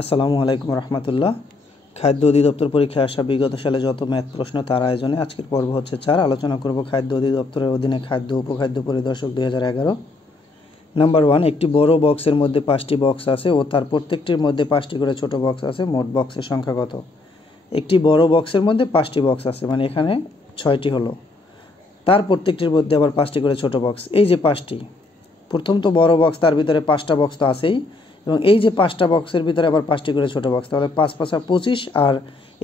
আসসালামু আলাইকুম রহমতুল্লাহ। খাদ্য অধিদপ্তর পরীক্ষায় আসা বিগত সালে যত ম্যাথ প্রশ্ন তার আয়োজনে আজকের পর্ব হচ্ছে 4। আলোচনা করব খাদ্য অধিদপ্তরের অধীনে খাদ্য উপখাদ্য পরিদর্শক 2011। নাম্বার 1, একটি বড় বক্সের মধ্যে 5টি বক্স আছে ও তার প্রত্যেকটির মধ্যে 5টি করে ছোট বক্স আছে। মোট বক্সের সংখ্যা কত? একটি বড় বক্সের মধ্যে 5টি বক্স আছে, মানে এখানে 6টি হলো, তার প্রত্যেকটির মধ্যে আবার 5টি করে ছোট বক্স। এই যে 5টি, প্রথম তো বড় বক্স, তার ভিতরে 5টা বক্স তো আছেই, এবং এই যে 5টা বক্সের ভিতরে আবার 5টি করে ছোট বক্স, তাহলে 5 5 25, আর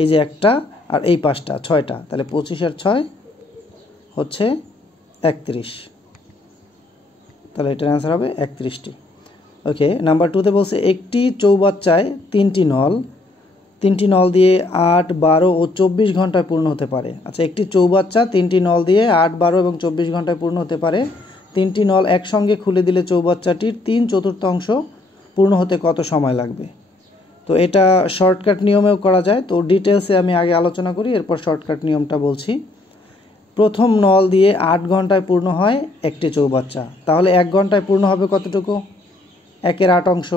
এই যে একটা আর এই 5টা 6টা, তাহলে 25 আর 6 হচ্ছে 31। তাহলে এটার অ্যান্সার হবে 31টি। ওকে, নাম্বার 2তে বলছে একটি চৌবাচ্চায় 3টি নল দিয়ে 8, 12 ও 24 ঘন্টায় পূর্ণ হতে পারে। আচ্ছা, একটি চৌবাচ্চা 3টি নল দিয়ে 8, 12 এবং 24 ঘন্টায় পূর্ণ হতে পারে। 3টি নল একসঙ্গে খুলে দিলে চৌবাচ্চাটির 3/4 পূর্ণ হতে কত সময় লাগবে? তো এটা শর্টকাট নিয়মেও করা যায়, তো ডিটেলসে আমি আগে আলোচনা করি, এরপর শর্টকাট নিয়মটা বলছি। প্রথম নল দিয়ে 8 ঘন্টায় পূর্ণ হয় একটি চৌবাচ্চা, তাহলে 1 ঘন্টায় পূর্ণ হবে কতটুকু? 1/8 অংশ।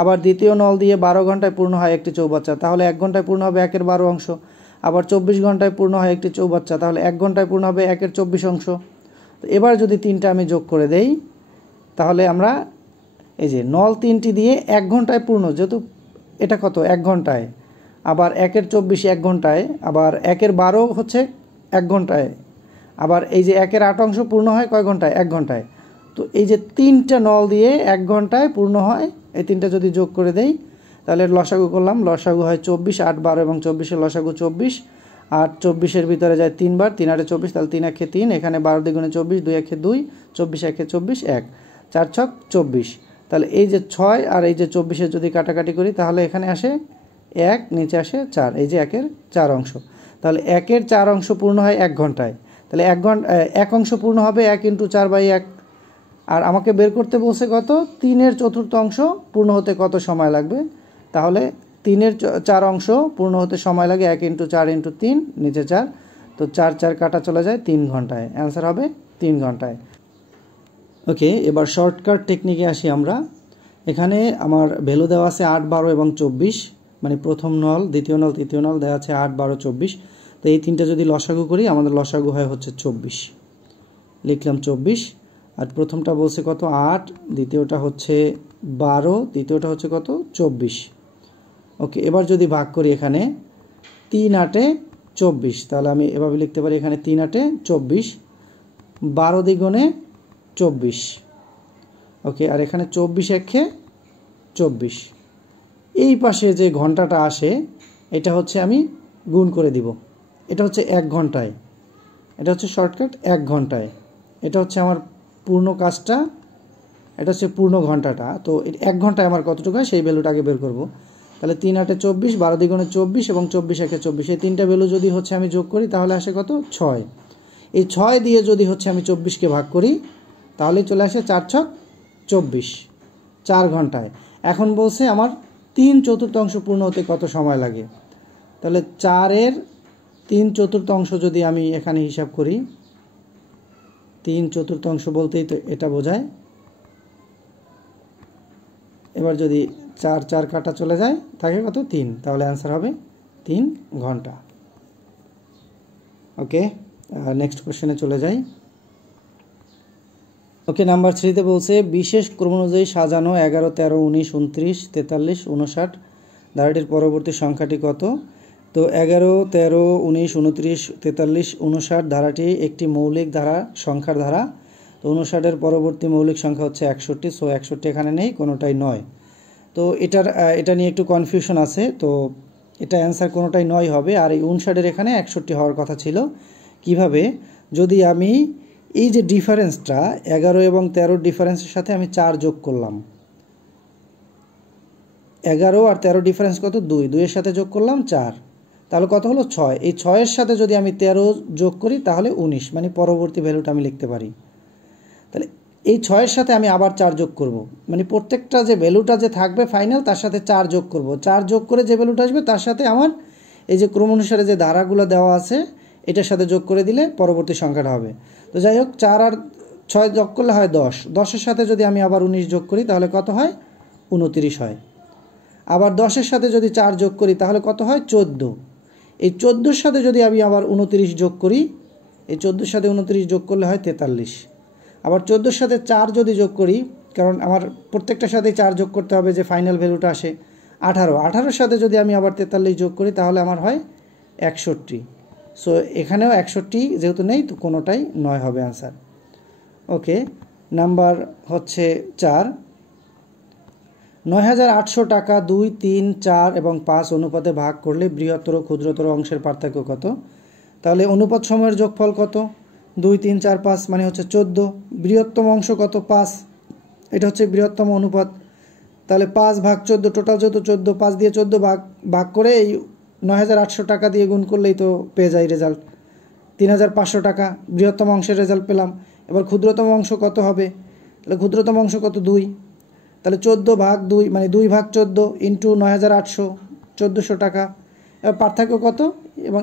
আবার দ্বিতীয় নল দিয়ে 12 ঘন্টায় পূর্ণ হয় একটি চৌবাচ্চা, তাহলে 1 ঘন্টায় পূর্ণ হবে 1/12 অংশ। আবার 24 ঘন্টায় পূর্ণ হয় একটি চৌবাচ্চা, তাহলে 1 ঘন্টায় পূর্ণ হবে 1/24 অংশ। তো এবার যদি 3টা আমি যোগ করে দেই, তাহলে আমরা এই যে নল 3টি দিয়ে 1 ঘন্টায় পূর্ণ, যেহেতু এটা কত 1 ঘন্টায়, আবার 1/24 1 ঘন্টায়, আবার 1/12 হচ্ছে 1 ঘন্টায়, আবার এই যে 1/8 অংশ পূর্ণ হয় কয় ঘন্টায়? 1 ঘন্টায়। তো এই যে 3টা নল দিয়ে 1 ঘন্টায় পূর্ণ হয়, এই 3টা যদি যোগ করে দেই, তাহলে লসাগু করলাম, লসাগু হয় 24, 8, 12 এবং 24-এর লসাগু 24, আর 24-এর ভিতরে যায় 3 বার, 3 8 24, তাহলে 3 1 3, এখানে 12 দ্বিগুণে 24, 2 1 2, 24 1 24, 1 4 6 24। তাহলে এই যে 6 আর এই যে 24-এর যদি কাটাকাটি করি, তাহলে এখানে আসে 1, নিচে আসে 4, এই যে 1/4 অংশ। তাহলে 1/4 অংশ পূর্ণ হয় 1 ঘন্টায়, তাহলে 1 অংশ পূর্ণ হবে 1 × 4/1। আর আমাকে বের করতে বলছে কত? 3/4 অংশ পূর্ণ হতে কত সময় লাগবে? তাহলে 3/4 অংশ পূর্ণ হতে সময় লাগে 1 × 4 × 3, নিচে 4, তো 4 4 কাটা চলে যায় 3 ঘন্টায়। অ্যান্সার হবে 3 ঘন্টায়। ওকে, এবার শর্টকাট টেকনিকে আসি আমরা। এখানে আমার ভ্যালু দেওয়া আছে 8, 12 এবং 24, মানে প্রথম নল, দ্বিতীয় নল, তৃতীয় নল দেওয়া আছে 8, 12, 24। তো এই 3টা যদি লসাগু করি, আমাদের লসাগু হয় হচ্ছে 24, লিখলাম 24। আর প্রথমটা বলছে কত? 8, দ্বিতীয়টা হচ্ছে 12, তৃতীয়টা হচ্ছে কত? 24। ওকে, এবার যদি ভাগ করি এখানে 3 8 24, তাহলে আমি এভাবে লিখতে পারি, এখানে 3 8 24, 12 দ্বিগুণে 24। ওকে, আর এখানে 24 1 24। এই পাশে যে ঘন্টাটা আসে, এটা হচ্ছে আমি গুণ করে দিব, এটা হচ্ছে 1 ঘন্টায়, এটা হচ্ছে শর্টকাট 1 ঘন্টায়, এটা হচ্ছে আমার পূর্ণ কাজটা, এটা হচ্ছে পূর্ণ ঘন্টাটা। তো 1 ঘন্টায় আমার কতটুকু হয় সেই ভ্যালুটা আগে বের করব। তাহলে 3 8 24, 12 দ্বিগুণে 24 এবং 24 1 24, এই 3টা ভ্যালু যদি হচ্ছে আমি যোগ করি, তাহলে আসে কত? 6। এই 6 দিয়ে যদি হচ্ছে আমি 24কে ভাগ করি, তাহলে চলে আসে 4 6 24, 4 ঘন্টায়। এখন বলছে আমার 3/4 অংশ পূর্ণ হতে কত সময় লাগে। তাহলে 4-এর 3/4 অংশ যদি আমি এখানে হিসাব করি, 3/4 অংশ বলতেই তো এটা বোঝায়। এবার যদি 4 4 কাটা চলে যায়, থাকে কত? 3, তাহলে অ্যান্সার হবে 3 ঘন্টা। ওকে, নেক্সট কোশ্চেনে চলে যাই। ওকে, নাম্বার 3তে বলছে বিশেষ ক্রম অনুযায়ী সাজানো 11, 13, 19, 29, 43, 59 ধারাটির পরবর্তী সংখ্যাটি কত? তো 11, 13, 19, 29, 43, 59 ধারাটি একটি মৌলিক ধারা, সংখ্যার ধারা। তো 59-এর পরবর্তী মৌলিক সংখ্যা হচ্ছে 61, সো 61 এখানে নেই, কোনোটাই নয়। তো এটা নিয়ে একটু কনফিউশন আছে, তো এটা অ্যান্সার কোনোটাই নয় হবে, আর এই 59-এর এখানে 61 হওয়ার কথা ছিল। কিভাবে? যদি আমি এই যে ডিফারেন্সটা 11 এবং 13 ডিফারেন্সের সাথে আমি 4 যোগ করলাম, 11 আর 13 ডিফারেন্স কত? 2, 2-এর সাথে যোগ করলাম 4, তাহলে কত হলো? 6। এই 6-এর সাথে যদি আমি 13 যোগ করি, তাহলে 19, মানে পরবর্তী ভ্যালুটা আমি লিখতে পারি। তাহলে এই 6-এর সাথে আমি আবার 4 যোগ করব, মানে প্রত্যেকটা যে ভ্যালুটা যে থাকবে ফাইনাল, তার সাথে 4 যোগ করব। 4 যোগ করে যে ভ্যালুটা আসবে, তার সাথে আমার এই যে ক্রম অনুসারে যে ধারাগুলো দেওয়া আছে, এটার সাথে যোগ করে দিলে পরবর্তী সংখ্যাটা হবে। তো যাই হোক, 4 আর 6 যোগ করলে হয় 10, 10-এর সাথে যদি আমি আবার 19 যোগ করি, তাহলে কত হয়? 29 হয়। আবার 10-এর সাথে যদি 4 যোগ করি তাহলে কত হয় 14। এই 14-এর সাথে যদি আমি আবার 29 যোগ করি, এই 14-এর সাথে 29 যোগ করলে হয় 43। আবার 14-এর সাথে 4 যদি যোগ করি, কারণ আমার প্রত্যেকটার সাথেই 4 যোগ করতে হবে যে ফাইনাল ভ্যালুটা আসে 18। 18-এর সাথে যদি আমি আবার 43 যোগ করি তাহলে আমার হয় 61। সো এখানেও 61 যেহেতু নেই তো কোনোটাই নয় হবে অ্যান্সার। ওকে, নাম্বার হচ্ছে 4। 9,800 টাকা 2, 3, 4 এবং 5 অনুপাতে ভাগ করলে বৃহত্তর ক্ষুদ্রতর অংশের পার্থক্য কত? তাহলে অনুপাত সময়ের যোগফল কত? 2, 3, 4, 5 মানে হচ্ছে 14। বৃহত্তম অংশ কত? 5। এটা হচ্ছে বৃহত্তম অনুপাত। তাহলে 5 ভাগ 14, টোটাল যেহেতু 14, 5 দিয়ে 14 ভাগ করে এই 9,800 টাকা দিয়ে গুণ করলেই তো পেয়ে যাই রেজাল্ট 3,500 টাকা। বৃহত্তম অংশের রেজাল্ট পেলাম। এবার ক্ষুদ্রতম অংশ কত হবে? তাহলে ক্ষুদ্রতম অংশ কত? 2। তাহলে 14 ভাগ 2 মানে 2 ভাগ 14 ইন্টু 9,800, 1,400 টাকা। এবার পার্থক্য কত? এবং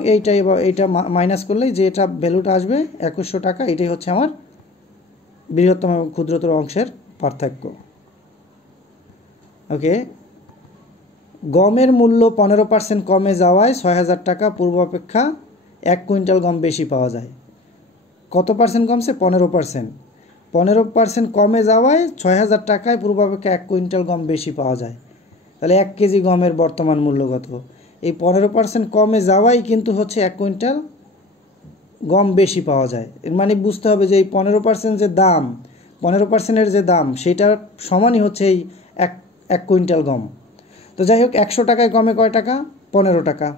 এইটা মাইনাস করলেই যে এটা ভ্যালুটা আসবে 2,100 টাকা। এটাই হচ্ছে আমার বৃহত্তম এবং ক্ষুদ্রতর অংশের পার্থক্য। ওকে, গমের মূল্য 15% কমে যাওয়ায় 6,000 টাকা পূর্ব অপেক্ষা 1 কুইন্টাল গম বেশি পাওয়া যায়। কত পার্সেন্ট কমছে? 15%। 15% কমে যাওয়ায় 6,000 টাকায় পূর্ব অপেক্ষা 1 কুইন্টাল গম বেশি পাওয়া যায়। তাহলে 1 কেজি গমের বর্তমান মূল্য কত? এই 15% কমে যাওয়াই কিন্তু হচ্ছে 1 কুইন্টাল গম বেশি পাওয়া যায়। এর মানে বুঝতে হবে যে এই 15% যে দাম, 15%-এর যে দাম সেটার সমানই হচ্ছে এই 1 কুইন্টাল গম। তো যাই হোক, 100 টাকায় কমে কয় টাকা? 15 টাকা।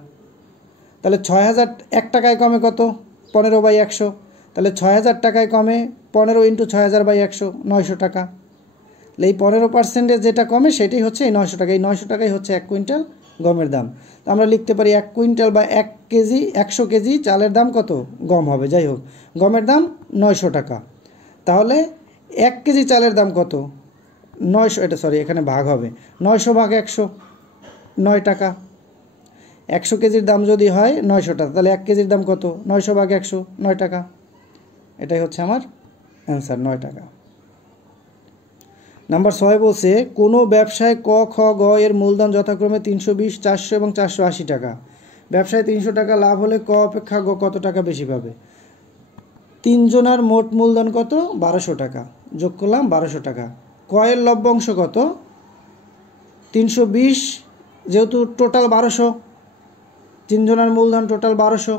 তাহলে 6,000 1 টাকায় কমে কত? 15/100। তাহলে 6,000 টাকায় কমে 15 ইন্টু 6,000/100, 900 টাকা। তাহলে এই 15%-এ যেটা কমে সেটাই হচ্ছে এই 900 টাকা। এই 900 টাকাই হচ্ছে 1 কুইন্টাল গমের দাম। তো আমরা লিখতে পারি 1 কুইন্টাল বা 1 কেজি, 100 কেজি চালের দাম কত? গম হবে। যাই হোক, গমের দাম 900 টাকা। তাহলে 1 কেজি চালের দাম কত? 900, এখানে ভাগ হবে 900 ভাগ 100, 9 টাকা। 100 কেজির দাম যদি হয় 900 টাকা, তাহলে 1 কেজির দাম কত? 900 ভাগ 100, 9 টাকা। এটাই হচ্ছে আমার অ্যান্সার, 9 টাকা। নাম্বার 6 বলছে কোনো ব্যবসায় ক, খ, গ এর মূলধন যথাক্রমে 320, 400 এবং 480 টাকা। ব্যবসায় 300 টাকা লাভ হলে ক অপেক্ষা গ কত টাকা বেশি পাবে? 3 জনের মোট মূলধন কত? 1200 টাকা। যোগ করলাম 1200 টাকা। ক এর লভ্যাংশ কত? 320, যেহেতু টোটাল 1200, 3 জনের মূলধন টোটাল 1200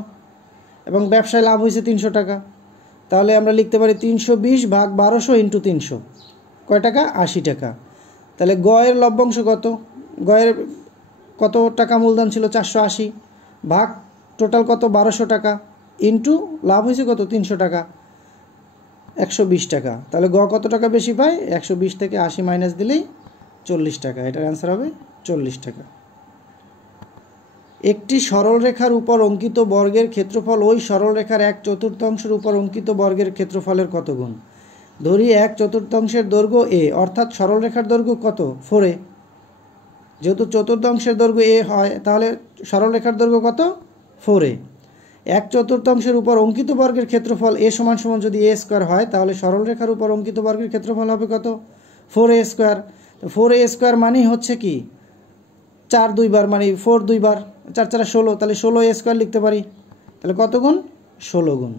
এবং ব্যবসায় লাভ হয়েছে 300 টাকা। তাহলে আমরা লিখতে পারি 320 ভাগ 1200 ইন্টু 300, কয় টাকা? 80 টাকা। তাহলে গ এর লভ্যাংশ কত? গ এর কত টাকা মূলধন ছিল? 480 ভাগ টোটাল কত? 1200 টাকা ইন্টু লাভ হয়েছে কত? 300 টাকা, 120 টাকা। তাহলে গ কত টাকা বেশি পায়? 120 থেকে 80 মাইনাস দিলেই 40 টাকা। এটার অ্যান্সার হবে 40 টাকা। একটি সরলরেখার উপর অঙ্কিত বর্গের ক্ষেত্রফল ওই সরলরেখার 1/4 উপর অঙ্কিত বর্গের ক্ষেত্রফলের কত গুণ? ধরি 1/4 দৈর্ঘ্য এ, অর্থাৎ সরলরেখার দৈর্ঘ্য কত? 4a। যেহেতু চতুর্থাংশের দৈর্ঘ্য এ হয় তাহলে সরলরেখার দৈর্ঘ্য কত? 4a। 1/4 উপর অঙ্কিত বর্গের ক্ষেত্রফল এ সমান সমান যদি a স্কোয়ার হয় তাহলে সরলরেখার উপর অঙ্কিত বর্গের ক্ষেত্রফল হবে কত? 4a square. 4a স্কোয়ার মানেই হচ্ছে কি 4 2 বার, মানে 4 2 বার, 4 4 16, তাহলে 16a স্কোয়ার লিখতে পারি। তাহলে কত গুণ? 16 গুণ।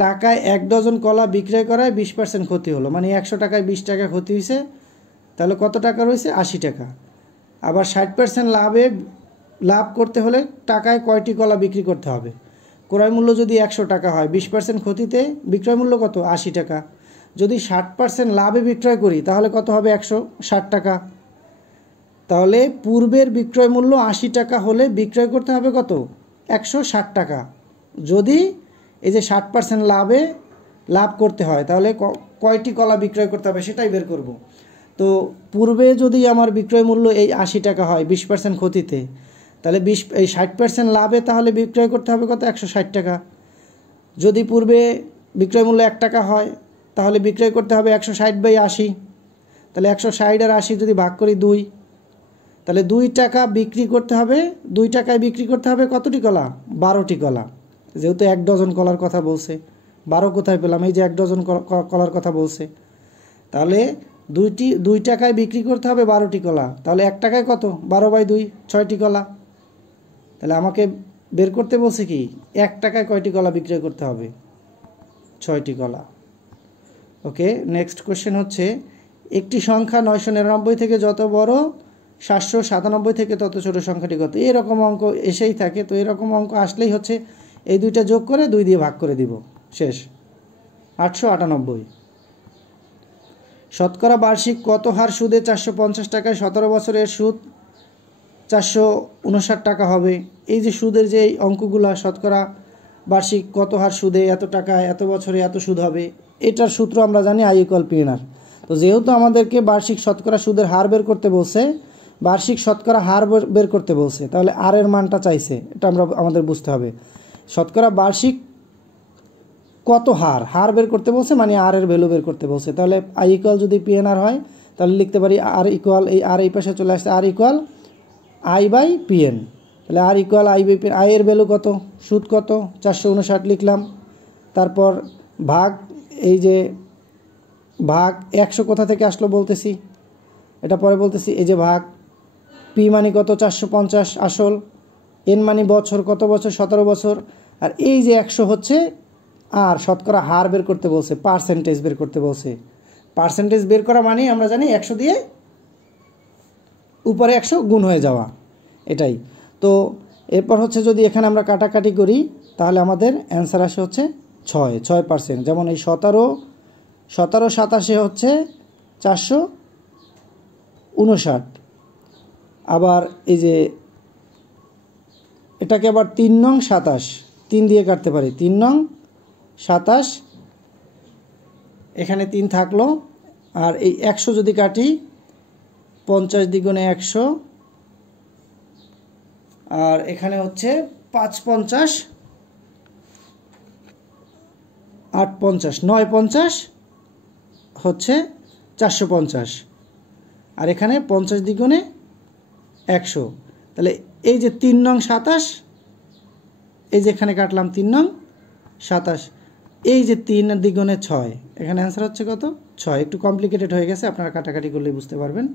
টাকায় 1 ডজন কলা বিক্রয় করায় 20% ক্ষতি হলো, মানে 100 টাকায় 20 টাকা ক্ষতি হয়েছে। তাহলে কত টাকা রয়েছে? 80 টাকা। আবার 60% লাভ করতে হলে টাকায় কয়টি কলা বিক্রি করতে হবে? ক্রয় মূল্য যদি 100 টাকা হয়, 20% ক্ষতিতে বিক্রয় মূল্য কত? 80 টাকা। যদি 60% লাভে বিক্রয় করি তাহলে কত হবে? 160 টাকা। তাহলে পূর্বের বিক্রয় মূল্য 80 টাকা হলে বিক্রয় করতে হবে কত? 160 টাকা। যদি এই যে 60% লাভ করতে হয় তাহলে কয়টি কলা বিক্রয় করতে হবে সেটাই বের করব। তো পূর্বে যদি আমার বিক্রয় মূল্য এই 80 টাকা হয় 20% ক্ষতিতে, তাহলে 60% লাভে তাহলে বিক্রয় করতে হবে কত? 160 টাকা। যদি পূর্বে বিক্রয় মূল্য 1 টাকা হয় তাহলে বিক্রয় করতে হবে 160/80। তাহলে 160 আর 80 যদি ভাগ করি 2, তাহলে 2 টাকা বিক্রি করতে হবে। 2 টাকায় বিক্রি করতে হবে কতটি কলা? 12টি কলা। যেহেতু 1 ডজন কলার কথা বলছে, 12 কোথায় পেলাম? এই যে 1 ডজন কলার কথা বলছে। তাহলে 2 টাকায় বিক্রি করতে হবে 12টি কলা, তাহলে 1 টাকায় কত 12/2 6টি কলা। তাহলে আমাকে বের করতে বলছে কি 1 টাকায় কয়টি কলা বিক্রয় করতে হবে, 6টি কলা। ওকে, নেক্সট কোশ্চেন হচ্ছে একটি সংখ্যা 999 থেকে যত বড় 797 থেকে তত ছোট সংখ্যাটি কত। এরকম অঙ্ক এসেই থাকে, তো এরকম অঙ্ক আসলেই হচ্ছে এই দুইটা যোগ করে 2 দিয়ে ভাগ করে দিব, শেষ। 898। শতকরা বার্ষিক কত হার সুদে 450 টাকায় 17 বছরের সুদ 459 টাকা হবে। এই যে সুদের যে অঙ্কগুলো, শতকরা বার্ষিক কত হার সুদে এত টাকায় এত বছরে এত সুদ হবে, এটার সূত্র আমরা জানি I=PNR। তো যেহেতু আমাদেরকে বার্ষিক শতকরা সুদের হার বের করতে বলছে, বার্ষিক শতকরা হার বের করতে বলছে, তাহলে আর এর মানটা চাইছে, এটা আমাদের বুঝতে হবে। শতকরা বার্ষিক কত হার বের করতে বলছে, মানে আর এর ভ্যালু বের করতে বলছে। তাহলে I= যদি PNR হয় তাহলে লিখতে পারি R= এই আর এই পাশে চলে আসছে, R= I/PN। তাহলে R= I/PN। I এর ভ্যালু কত, সুদ কত 459 লিখলাম। তারপর ভাগ, এই যে ভাগ 100 কোথা থেকে আসলো বলতেছি, এটা পরে বলতেছি। এই যে ভাগ, P মানে কত 450 আসল, N মানে বছর, কত বছর 17 বছর, আর এই যে 100 হচ্ছে আর শতকরা হার বের করতে বলছে, পার্সেন্টেজ বের করতে বলছে। পার্সেন্টেজ বের করা মানে আমরা জানি 100 দিয়ে উপরে 100 গুণ হয়ে যাওয়া, এটাই। তো এরপর হচ্ছে যদি এখানে আমরা কাটাকাটি করি তাহলে আমাদের অ্যান্সার আসে হচ্ছে 6%। যেমন এই 17 27 হচ্ছে 459। আবার এই যে এটাকে আবার 3 নং 27 3 দিয়ে কাটতে পারি, 3 নং 27, এখানে 3 থাকলো। আর এই 100 যদি কাটি 50 দ্বিগুণে 100, আর এখানে হচ্ছে 5×50 8×50 9×50 হচ্ছে 450, আর এখানে 50 দ্বিগুণে 100। তাহলে এই যে 3 নং 27, এই যে এখানে কাটলাম 3 নং 27, এই যে 3 দ্বিগুণে 6, এখানে অ্যান্সার হচ্ছে কত 6। একটু কমপ্লিকেটেড হয়ে গেছে, আপনারা কাটাকাটি করলে বুঝতে পারবেন।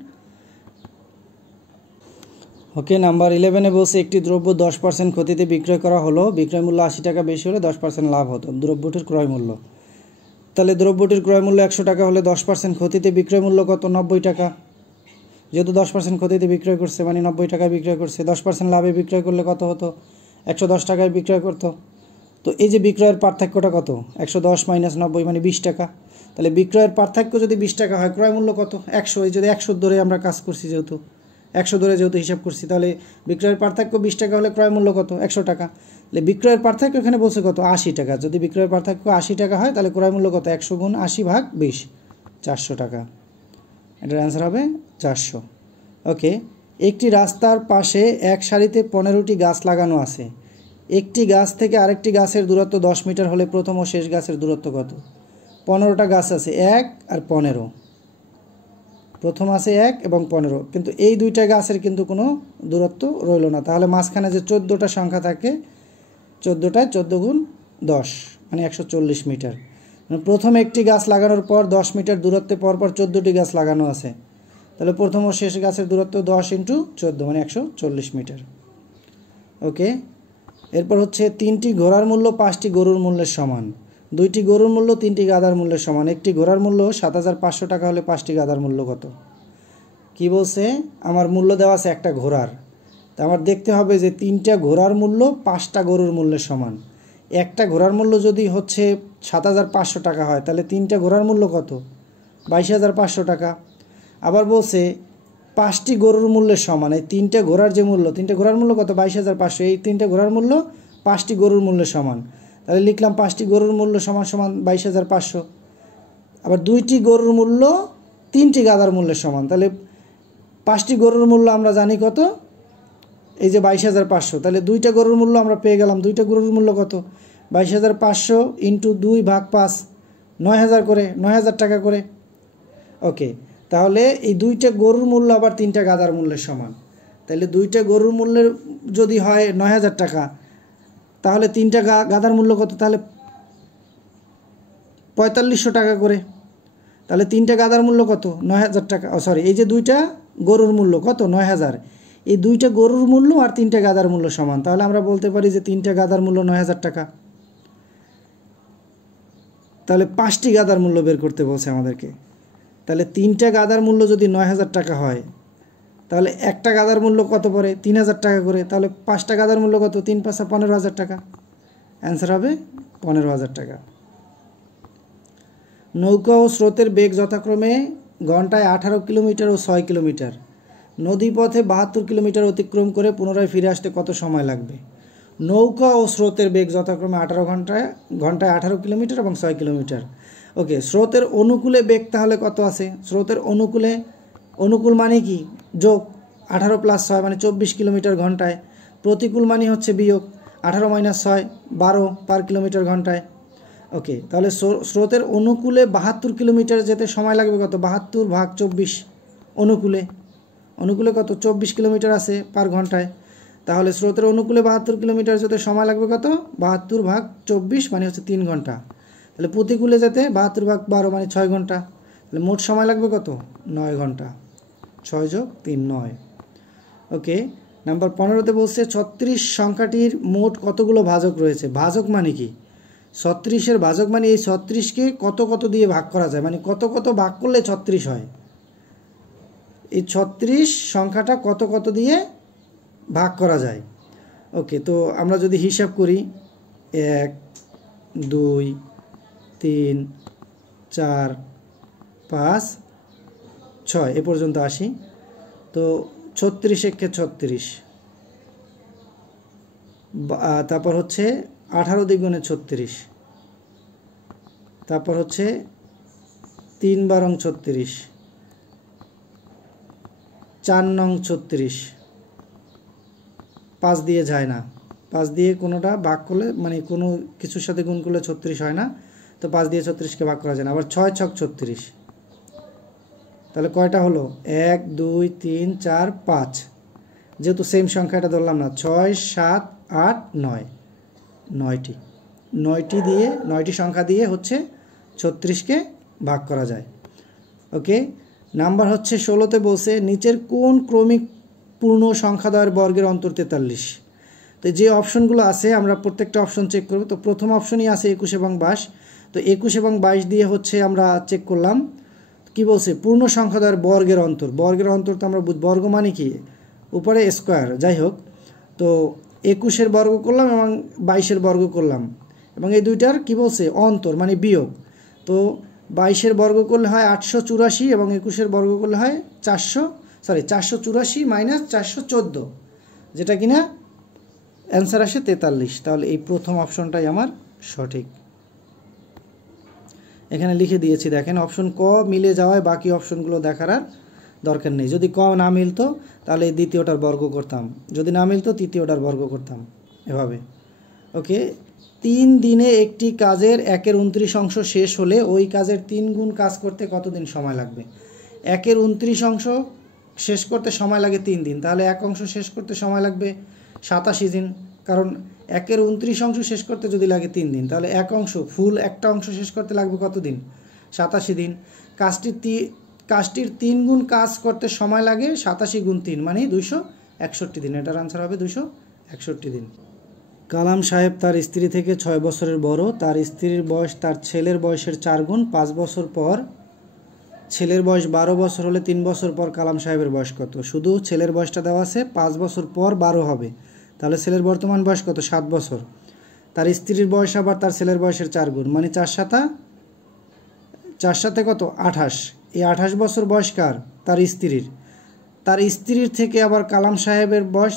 ওকে, নাম্বার 11-এ বলছে একটি দ্রব্য 10% ক্ষতিতে বিক্রয় করা হলো, বিক্রয় মূল্য 80 টাকা বেশি হলে 10% লাভ হতো। দ্রব্যটির ক্রয় মূল্য, তাহলে দ্রব্যটির ক্রয় মূল্য 100 টাকা হলে 10% ক্ষতিতে বিক্রয় মূল্য কত 90 টাকা। যেহেতু 10% ক্ষতিতে বিক্রয় করছে মানে 90 টাকায় বিক্রয় করছে, 10% লাভে বিক্রয় করলে কত হতো 110 টাকায় বিক্রয় করতো। তো এই যে বিক্রয়ের পার্থক্যটা কত, 110 - 90 মানে 20 টাকা। তাহলে বিক্রয়ের পার্থক্য যদি 20 টাকা হয়, ক্রয় মূল্য কত 100। এই যদি 100 ধরে আমরা কাজ করছি, যেহেতু 100 ধরে হিসাব করছি, তাহলে বিক্রয়ের পার্থক্য 20 টাকা হলে ক্রয় মূল্য কত 100 টাকা। তাহলে বিক্রয়ের পার্থক্য এখানে বলছে কত 80 টাকা। যদি বিক্রয়ের পার্থক্য 80 টাকা হয় তাহলে ক্রয় মূল্য কত 100 গুণ 80 ভাগ 20, 400 টাকা। এটার অ্যান্সার হবে 400। ওকে, একটি রাস্তার পাশে এক সারিতে 15টি গাছ লাগানো আছে। একটি গাছ থেকে আরেকটি গাছের দূরত্ব 10 মিটার হলে প্রথম ও শেষ গাছের দূরত্ব কত। 15টা গাছ আছে, 1 আর 15, প্রথম আছে 1 এবং 15, কিন্তু এই দুইটা গাছের কিন্তু কোনো দূরত্ব রইল না। তাহলে মাঝখানে যে 14টা সংখ্যা থাকে, 14টায় 14 গুণ 10 মানে 140 মিটার। প্রথম একটি গাছ লাগানোর পর 10 মিটার দূরত্বে পরপর 14টি গাছ লাগানো আছে, তাহলে প্রথম ও শেষ গাছের দূরত্ব 10 × 14 মানে 140 মিটার। ওকে, এরপর হচ্ছে 3টি ঘোড়ার মূল্য 5টি গরুর মূল্যের সমান। 2টি গরুর মূল্য 3টি গাধার মূল্যের সমান। একটি ঘোড়ার মূল্য 7500 টাকা হলে 5টি গাধার মূল্য কত। কি বলছে, আমার মূল্য দেওয়া আছে একটা ঘোড়ার, তা আমার দেখতে হবে যে 3টা ঘোড়ার মূল্য 5টা গরুর মূল্যের সমান। একটা ঘোড়ার মূল্য যদি হচ্ছে 7500 টাকা হয়, তাহলে 3টা ঘোড়ার মূল্য কত 22500 টাকা। আবার বলছে 5টি গরুর মূল্যের সমান। এই 3টা ঘোড়ার যে মূল্য, 3টা ঘোড়ার মূল্য কত 22500, এই 3টা ঘোড়ার মূল্য 5টি গরুর মূল্যের সমান। তাহলে লিখলাম 5টি গরুর মূল্য সমান সমান 22500। আবার 2টি গরুর মূল্য 3টি গাধার মূল্যের সমান। তাহলে 5টি গরুর মূল্য আমরা জানি কত, এই যে 22500। তাহলে 2টা গরুর মূল্য আমরা পেয়ে গেলাম। 2টা গরুর মূল্য কত 22500 × 2 ভাগ 5, 9000 করে, 9000 টাকা করে। ওকে, তাহলে এই 2টা গরুর মূল্য আবার 3টা গাধার মূল্যের সমান। তাহলে 2টা গরুর মূল্যের যদি হয় 9000 টাকা, তাহলে 3টা গাধার মূল্য কত, তাহলে 4500 টাকা করে। তাহলে 3টা গাদার মূল্য কত? 9000 টাকা। সরি, এই যে 2টা গরুর মূল্য কত? 9000। এই 2টা গরুর মূল্য আর 3টা গাদার মূল্য সমান, তাহলে আমরা বলতে পারি যে 3টা গাদার মূল্য 9000 টাকা। তাহলে 5টি গাদার মূল্য বের করতে বলছে আমাদেরকে। তাহলে 3টা গাদার মূল্য যদি 9000 টাকা হয়, তাহলে একটা গাদার মূল্য কত পড়ে? 3000 টাকা করে। তাহলে 5টা গাদার মূল্য কত? 3 × 5 = 15000 টাকা। অ্যান্সার হবে 15000 টাকা। নৌকা ও স্রোতের বেগ যথাক্রমে ঘন্টায় 18 কিলোমিটার ও 6 কিলোমিটার। নদীপথে 72 কিলোমিটার অতিক্রম করে পুনরায় ফিরে আসতে কত সময় লাগবে? নৌকা ও স্রোতের বেগ যথাক্রমে 18 ঘন্টায় 18 কিলোমিটার এবং 6 কিলোমিটার। ওকে, স্রোতের অনুকূলে বেগ তাহলে কত আছে? স্রোতের অনুকূল মানে কি? যোগ 18 + 6 মানে 24 কিলোমিটার ঘন্টায়। প্রতিকূল মানে হচ্ছে বিয়োগ 18 - 6 12 পার কিলোমিটার ঘন্টায়। ওকে, তাহলে স্রোতের অনুকূলে 72 কিলোমিটার যেতে সময় লাগবে কত? 72 / 24। অনুকূলে কত? 24 কিলোমিটার আছে পার ঘন্টায়। তাহলে স্রোতের অনুকূলে 72 কিলোমিটার যেতে সময় লাগবে কত? 72 / 24 মানে হচ্ছে 3 ঘন্টা। তাহলে প্রতিকূলে যেতে 72 / 12 মানে 6 ঘন্টা। তাহলে মোট সময় লাগবে কত? 9 ঘন্টা। 6 + 3 9। ওকে, নাম্বার 15তে বলছে 36 সংখ্যাটির মোট কতগুলো ভাজক রয়েছে? ভাজক মানে কি? 36-এর ভাজক মানে এই 36কে কত দিয়ে ভাগ করা যায়, মানে কত ভাগ করলে 36 হয়। এই 36 সংখ্যাটা কত দিয়ে ভাগ করা যায়। ওকে, তো আমরা যদি হিসাব করি 1 2 3 4 5 6 এ পর্যন্ত আসি। তো 36 একে 36, তারপর হচ্ছে 18 দ্বিগুণে 36, তারপর হচ্ছে 3 × 12 = 36, 4 নং 36, 5 দিয়ে যায় না, 5 দিয়ে কোনোটা ভাগ করলে মানে কোনো কিছুর সাথে গুণ করলে 36 হয় না, তো 5 দিয়ে 36কে ভাগ করা যায় না। আবার 6 × 6 = 36। তাহলে কয়টা হলো? 1 2 3 4 5। যেহেতু সেম সংখ্যাটা ধরলাম না, 6 7 8 9, 9টি সংখ্যা দিয়ে হচ্ছে 36কে ভাগ করা যায়। ওকে, নাম্বার হচ্ছে 16তে বলছে নিচের কোন ক্রমিক পূর্ণ সংখ্যাদ্বয়ের বর্গের অন্তর 43? তো যে অপশনগুলো আছে আমরা প্রত্যেকটা অপশন চেক করব। তো প্রথম অপশনই আছে 21 এবং 22। তো 21 এবং 22 দিয়ে হচ্ছে আমরা চেক করলাম। কি বলছে? পূর্ণ সংখ্যাদ্বয়ের বর্গের অন্তর। বর্গের অন্তর তো আমরা বর্গ মানে কি? উপরে স্কোয়ার, যাই হোক। তো 21-এর বর্গ করলাম এবং 22-এর বর্গ করলাম, এবং এই দুইটার কি বলছে? অন্তর মানে বিয়োগ। তো 22-এর বর্গ করলে হয় 884 এবং 21-এর বর্গ করলে হয় 484 - 414, যেটা কিনা অ্যান্সার আসে 43। তাহলে এই প্রথম অপশনটাই আমার সঠিক। এখানে লিখে দিয়েছি, দেখেন অপশন ক মিলে যাওয়ায় বাকি অপশনগুলো দেখার আর দরকার নেই। যদি ক না মিলতো তাহলে দ্বিতীয়টার বর্গ করতাম, যদি না মিলতো তৃতীয়টার বর্গ করতাম, এভাবে। ওকে, 3 দিনে একটি কাজের 1/29 অংশ শেষ হলে ওই কাজের 3 গুণ কাজ করতে কতদিন সময় লাগবে? 1/29 অংশ শেষ করতে সময় লাগে 3 দিন, তাহলে এক অংশ শেষ করতে সময় লাগবে 87 দিন। কারণ 1/29 অংশ শেষ করতে যদি লাগে 3 দিন, তাহলে একটা অংশ শেষ করতে লাগবে কতদিন? 87 দিন। কাজটির 3 গুণ কাজ করতে সময় লাগে 87 × 3 মানে 261 দিন। এটার আনসার হবে 261 দিন। কালাম সাহেব তার স্ত্রী থেকে 6 বছরের বড়। তার স্ত্রীর বয়স তার ছেলের বয়সের 4 গুণ। 5 বছর পর ছেলের বয়স 12 বছর হলে 3 বছর পর কালাম সাহেবের বয়স কত? শুধু ছেলের বয়সটা দেওয়া আছে, 5 বছর পর 12 হবে, তাহলে ছেলের বর্তমান বয়স কত? 7 বছর। তার স্ত্রীর বয়স আবার তার ছেলের বয়সের 4 গুণ, মানে 4 সাথে কত? 28। এই 28 বছর বয়স কার? তার স্ত্রীর। তার স্ত্রীর থেকে আবার কালাম সাহেবের বয়স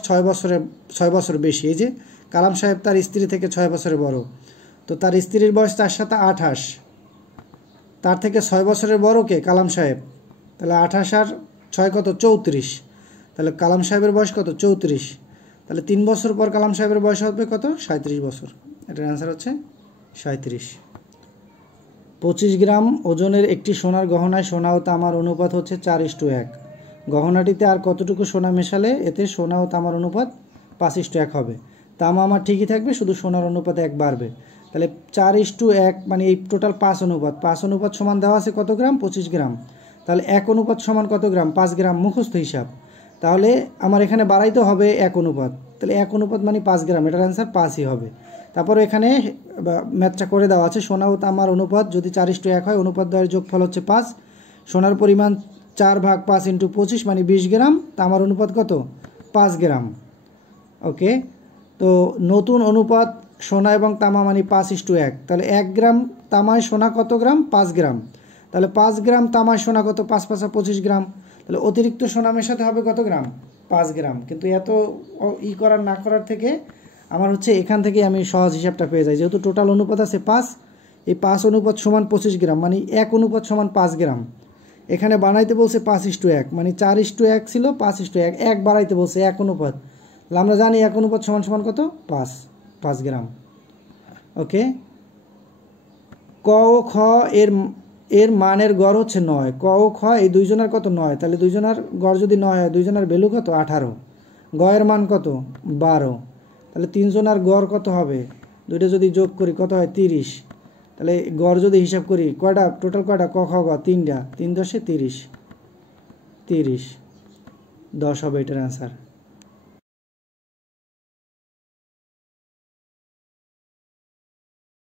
6 বছর বেশি। এই যে কালাম সাহেব তার স্ত্রী থেকে 6 বছরের বড়, তো তার স্ত্রীর বয়স 4 সাথে 28, তার থেকে 6 বছরের বড় কে? কালাম সাহেব। তাহলে 28 আর 6 কত? 34। তাহলে কালাম সাহেবের বয়স কত? 34। তাহলে 3 বছর পর কালাম সাহেবের বয়স হবে কত? 37 বছর। এটার অ্যান্সার হচ্ছে 37। 25 গ্রাম ওজনের একটি সোনার গহনায় সোনা ও তামার অনুপাত হচ্ছে 4:1। গহনাটিতে আর কতটুকু সোনা মেশালে এতে সোনা ও তামার অনুপাত 5:1 হবে? তামা আমার ঠিকই থাকবে, শুধু সোনার অনুপাতে 1 বাড়বে। তাহলে 4:1 মানে এই টোটাল 5 অনুপাত, 5 অনুপাত সমান দেওয়া আছে কত গ্রাম, 25 গ্রাম। তাহলে 1 অনুপাত সমান কত গ্রাম, 5 গ্রাম, মুখস্থ হিসাব। তাহলে আমার এখানে বাড়াইতে হবে 1 অনুপাত, তাহলে 1 অনুপাত মানে 5 গ্রাম, এটার অ্যান্সার 5ই হবে। তারপর এখানে ম্যাথটা করে দেওয়া আছে, সোনা ও তামার অনুপাত যদি 4:1 হয়, অনুপাত দ্বয়ের যোগফল হচ্ছে 5, সোনার পরিমাণ 4/5 × 25 মানে 20 গ্রাম, তামার অনুপাত কত, 5 গ্রাম। ওকে, তো নতুন অনুপাত সোনা এবং তামা মানে 5:1, তাহলে 1 গ্রাম তামায় সোনা কত গ্রাম, 5 গ্রাম। তাহলে 5 গ্রাম তামায় সোনা কত, 5 × 5 = 25 গ্রাম। তাহলে অতিরিক্ত সোনা মেশাতে হবে কত গ্রাম, 5 গ্রাম। কিন্তু এত করার না করার থেকে আমার হচ্ছে এখান থেকে আমি সহজ হিসাবটা পেয়ে যাই, যেহেতু টোটাল অনুপাত আছে 5, এই 5 অনুপাত সমান 25 গ্রাম মানে 1 অনুপাত সমান 5 গ্রাম। এখানে বানাইতে বলছে 5:1 মানে 4:1 ছিল, 5:1, 1 বাড়াইতে বলছে 1 অনুপাত, তাহলে আমরা জানি 1 অনুপাত সমান কত, 5 গ্রাম। ওকে, ক ও খ এর মানের গড় হচ্ছে 9, ক ও খ এই দুইজনের কত 9, তাহলে দুইজনের গড় যদি 9 হয়, দুইজনের ভ্যালু কত, 18, গ এর মান কত, 12, তাহলে তিনজনের গড় কত হবে, দুইটা যদি যোগ করি কত হয়, 30। তাহলে গড় যদি হিসাব করি কয়টা, টোটাল কয়টা, ক খ গ 3টা, 3 × 10 = 30, 10 হবে এটার অ্যান্সার।